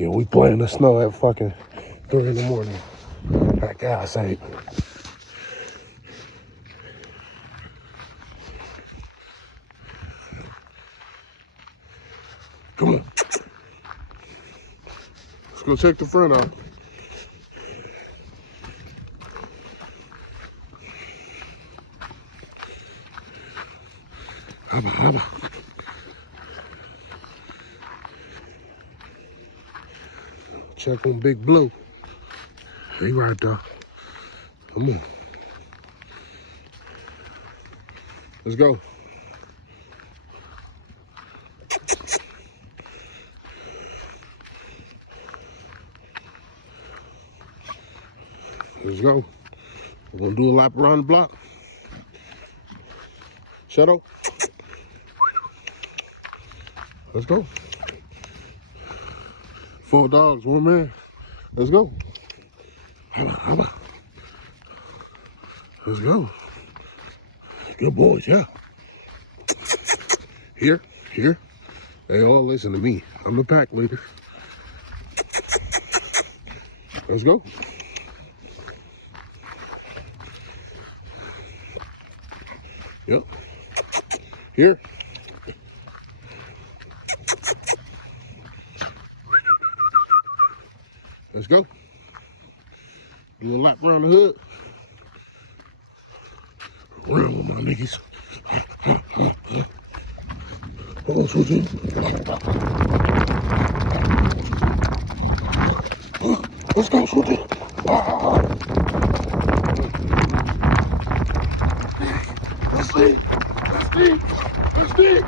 Yeah, we playing the snow at fucking 3 in the morning. That guy's sake. Come on. Let's go check the front out. Haba. Check on Big Blue. He right there. Come on. Let's go. Let's go. We're gonna do a lap around the block. Shadow. Let's go. 4 dogs, 1 man. Let's go. Haba. Let's go. Good boys, yeah. Here. They all listen to me. I'm the pack leader. Let's go. Yep. Here. Let's go. Do a lap around the hood. Around with my niggas. Hold on, Switchy. Let's go, Switchy. Let's dig. Let's dig.